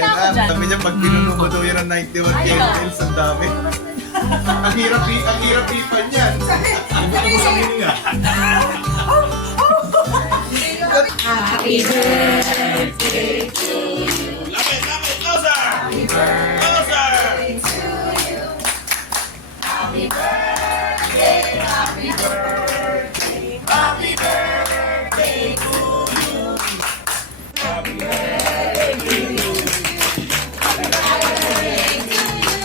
na ako dyan. Sabi niya, pag pinuno mo daw yan ng 91 candles, ang dami. Ang hirap ipan yan. Happy birthday to you. Lapit, closer! Happy birthday Closer! to you. Happy birthday, happy birthday, happy birthday to you. Happy birthday to you. Happy birthday to you.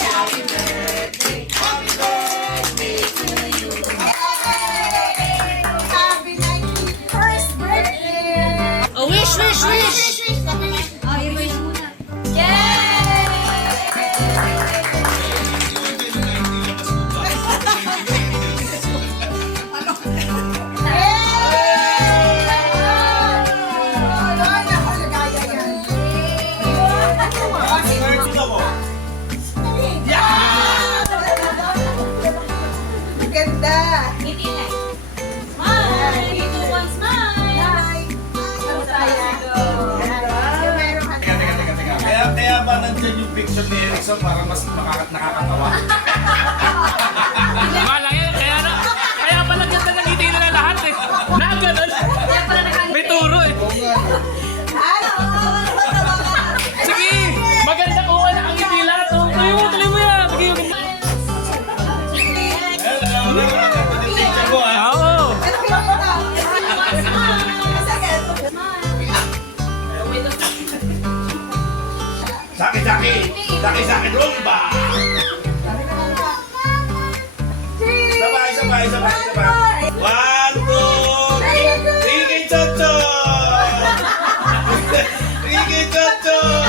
Happy birthday, happy birthday to you. Happy 91st birthday! Oh, wish! Oh, you wish muna. Sino mo? Ganda! Ngiti na. Smile! 3, 2, 1, smile! Kaya ba nandyan yung picture ni Erickson para mas nakakatawa? Wala yan, kaya pala ganda nangiti na lahat eh. Nakaganon. Kaya pala nakangiti. May turo eh. Sige, maganda ko wala ang ngiti lahat. Oh, tuloy mo yan. Sige. Picture mo ah. Oo. Saki, rumba! Sabay. 1, 2, Ricky Chocho! Ricky Chocho!